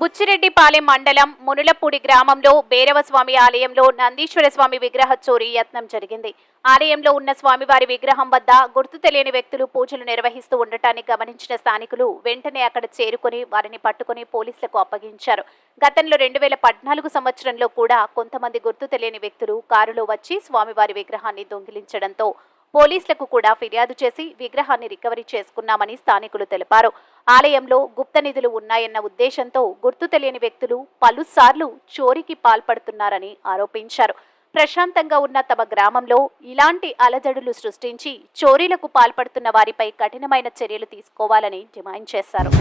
బుచ్చిరెడ్డిపాలెం మండలం మునులపూడి గ్రామంలో భైరవస్వామి ఆలయంలో నందీశ్వర స్వామి విగ్రహ చోరీ యత్నం జరిగింది. ఆలయంలో ఉన్న స్వామివారి విగ్రహం వద్ద గుర్తు తెలియని వ్యక్తులు పూజలు నిర్వహిస్తూ ఉండటాన్ని గమనించిన స్థానికులు వెంటనే అక్కడ చేరుకుని వారిని పట్టుకుని పోలీసులకు అప్పగించారు. గతంలో 2014 సంవత్సరంలో కూడా కొంతమంది గుర్తు తెలియని వ్యక్తులు కారులో వచ్చి స్వామివారి విగ్రహాన్ని దొంగిలించడంతో పోలీసులకు కూడా ఫిర్యాదు చేసి విగ్రహాన్ని రికవరీ చేసుకున్నామని స్థానికులు తెలిపారు. ఆలయంలో గుప్త నిధులు ఉన్నాయన్న ఉద్దేశంతో గుర్తు తెలియని వ్యక్తులు పలుసార్లు చోరీకి పాల్పడుతున్నారని ఆరోపించారు. ప్రశాంతంగా ఉన్న తమ గ్రామంలో ఇలాంటి అలజడులు సృష్టించి చోరీలకు పాల్పడుతున్న వారిపై కఠినమైన చర్యలు తీసుకోవాలని డిమాండ్ చేశారు.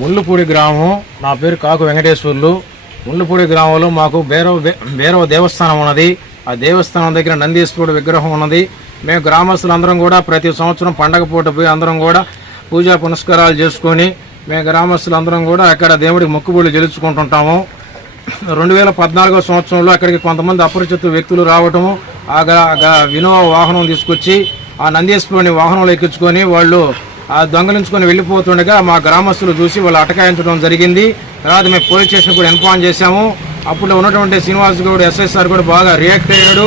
ముళ్ళపూడి గ్రామం. నా పేరు కాకు వెంకటేశ్వర్లు. ముళ్ళపూడి గ్రామంలో మాకు భైరవ దేవస్థానం ఉన్నది. ఆ దేవస్థానం దగ్గర నందీశ్వరుడు విగ్రహం ఉన్నది. మేము గ్రామస్తులందరం కూడా ప్రతి సంవత్సరం పండగ పూట పోయి అందరం కూడా పూజా పునస్కారాలు చేసుకొని మేము గ్రామస్తులందరం కూడా అక్కడ దేవుడికి మొక్కుబడులు చెల్లించుకుంటుంటాము. 2014 సంవత్సరంలో అక్కడికి కొంతమంది అపరిచిత వ్యక్తులు రావటము, వినోవ వాహనం తీసుకొచ్చి ఆ నందీశ్వరుని వాహనంలో ఎక్కించుకొని వాళ్ళు ఆ దొంగలించుకొని వెళ్ళిపోతుండగా మా గ్రామస్తులు చూసి వాళ్ళు అటకాయించడం జరిగింది. తర్వాత మేము పోలీస్ స్టేషన్ కూడా ఇన్ఫార్మ్ చేశాము. అప్పుడు ఉన్నటువంటి శ్రీనివాస్ గౌడ్ ఎస్ఐసార్ కూడా బాగా రియాక్ట్ అయ్యాడు.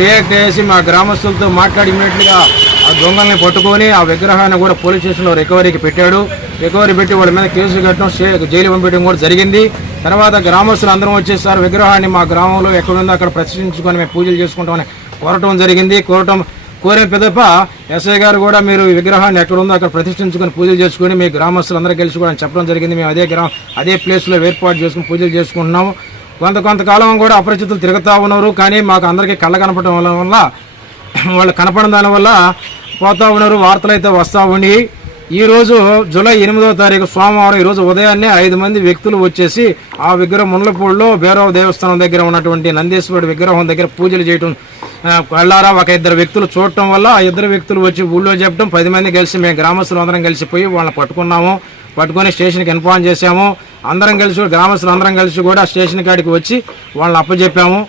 రియాక్ట్ అయ్యేసి మా గ్రామస్తులతో మాట్లాడి ఇమీడియట్గా ఆ దొంగల్ని పట్టుకొని ఆ విగ్రహాన్ని కూడా పోలీస్ స్టేషన్లో రికవరీకి పెట్టాడు. రికవరీ పెట్టి వాళ్ళ మీద కేసు కట్టడం, జైలు పంపించడం కూడా జరిగింది. తర్వాత గ్రామస్తులు అందరం వచ్చేసారు విగ్రహాన్ని మా గ్రామంలో ఎక్కడుందో అక్కడ ప్రతిష్ఠించుకొని మేము పూజలు చేసుకుంటామని కోరటం జరిగింది. కోరిన పెద్దప ఎస్ఐ గారు కూడా మీరు ఈ విగ్రహాన్ని ఎక్కడుందో అక్కడ ప్రతిష్ఠించుకొని పూజలు చేసుకుని మీ గ్రామస్తులందరూ కలిసి కూడా చెప్పడం జరిగింది. మేము అదే ప్లేస్లో ఏర్పాటు చేసుకుని పూజలు చేసుకుంటున్నాము. కొంతకాలం కూడా అపరిచితులు తిరుగుతూ ఉన్నారు. కానీ మాకు అందరికీ కళ్ళ కనపడడం వల్ల వాళ్ళు కనపడిన దానివల్ల పోతూ ఉన్నారు. వార్తలు అయితే వస్తూ ఉండి ఈరోజు జూలై 8వ తారీఖు సోమవారం ఈరోజు ఉదయాన్నే 5 మంది వ్యక్తులు వచ్చేసి ఆ విగ్రహం ముళ్ళపూడిలో భైరవ దేవస్థానం దగ్గర ఉన్నటువంటి నందీశ్వరుడి విగ్రహం దగ్గర పూజలు చేయటం వెళ్ళారా. ఒక 2 వ్యక్తులు చూడటం వల్ల ఆ 2 వ్యక్తులు వచ్చి ఊళ్ళో చెప్పడం 10 మంది కలిసి మేము గ్రామస్తులు అందరం కలిసిపోయి వాళ్ళని పట్టుకున్నాము. పట్టుకొని స్టేషన్కి ఇన్ఫార్మ్ చేశాము. అందరం కలిసి గ్రామస్తులు అందరం కలిసి కూడా స్టేషన్ కాడికి వచ్చి వాళ్ళని అప్పచెప్పాము.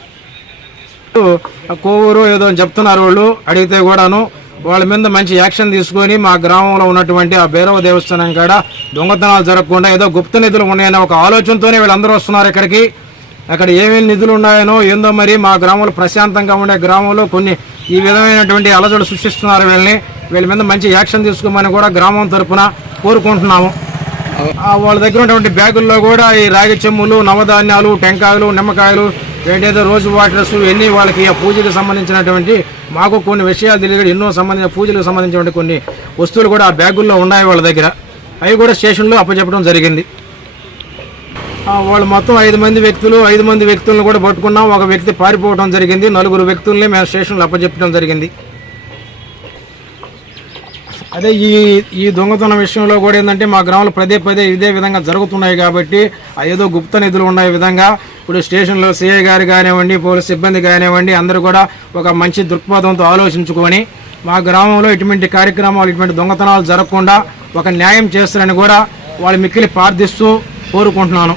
కోవూరు ఏదో చెప్తున్నారు వాళ్ళు అడిగితే కూడాను వాళ్ళ మీద మంచి యాక్షన్ తీసుకొని మా గ్రామంలో ఉన్నటువంటి ఆ భైరవ దేవస్థానం కాడ దొంగతనాలు జరగకుండా ఏదో గుప్త నిధులు ఉన్నాయనే ఒక ఆలోచనతోనే వీళ్ళందరూ వస్తున్నారు ఇక్కడికి. అక్కడ ఏమేమి నిధులు ఉన్నాయనో ఏందో మరి మా గ్రామంలో ప్రశాంతంగా ఉండే గ్రామంలో కొన్ని ఈ విధమైనటువంటి అలజడులు సృష్టిస్తున్నారు. వీళ్ళ మీద మంచి యాక్షన్ తీసుకోమని కూడా గ్రామం తరఫున కోరుకుంటున్నాము. వాళ్ళ దగ్గర ఉన్నటువంటి బ్యాగుల్లో కూడా ఈ రాగి చెమ్ములు, నవధాన్యాలు, టెంకాయలు, నిమ్మకాయలు, ఏదైతే రోజు వాటర్స్ ఎన్ని వాళ్ళకి ఆ పూజకు సంబంధించినటువంటి మాకు కొన్ని విషయాలు తెలియదు. ఎన్నో సంబంధించిన పూజలకు సంబంధించినటువంటి కొన్ని వస్తువులు కూడా ఆ బ్యాగుల్లో ఉన్నాయి వాళ్ళ దగ్గర. అవి కూడా స్టేషన్లో అప్పచెప్పడం జరిగింది. వాళ్ళు మొత్తం 5 మంది వ్యక్తులను కూడా పట్టుకున్నాం. ఒక వ్యక్తి పారిపోవడం జరిగింది. 4 వ్యక్తుల్ని మేము స్టేషన్లో అప్పచెప్పడం జరిగింది. అదే ఈ దొంగతనం విషయంలో కూడా ఏంటంటే మా గ్రామంలో పదే ఇదే విధంగా జరుగుతున్నాయి కాబట్టి ఏదో గుప్త నిధులు ఉన్న విధంగా ఇప్పుడు స్టేషన్లో సిఐ గారు కానివ్వండి, పోలీస్ సిబ్బంది కానివ్వండి, అందరూ కూడా ఒక మంచి దృక్పథంతో ఆలోచించుకొని మా గ్రామంలో ఇటువంటి కార్యక్రమాలు, ఇటువంటి దొంగతనాలు జరగకుండా ఒక న్యాయం చేస్తారని కూడా వాళ్ళు మిక్కిలి ప్రార్థిస్తూ కోరుకుంటున్నాను.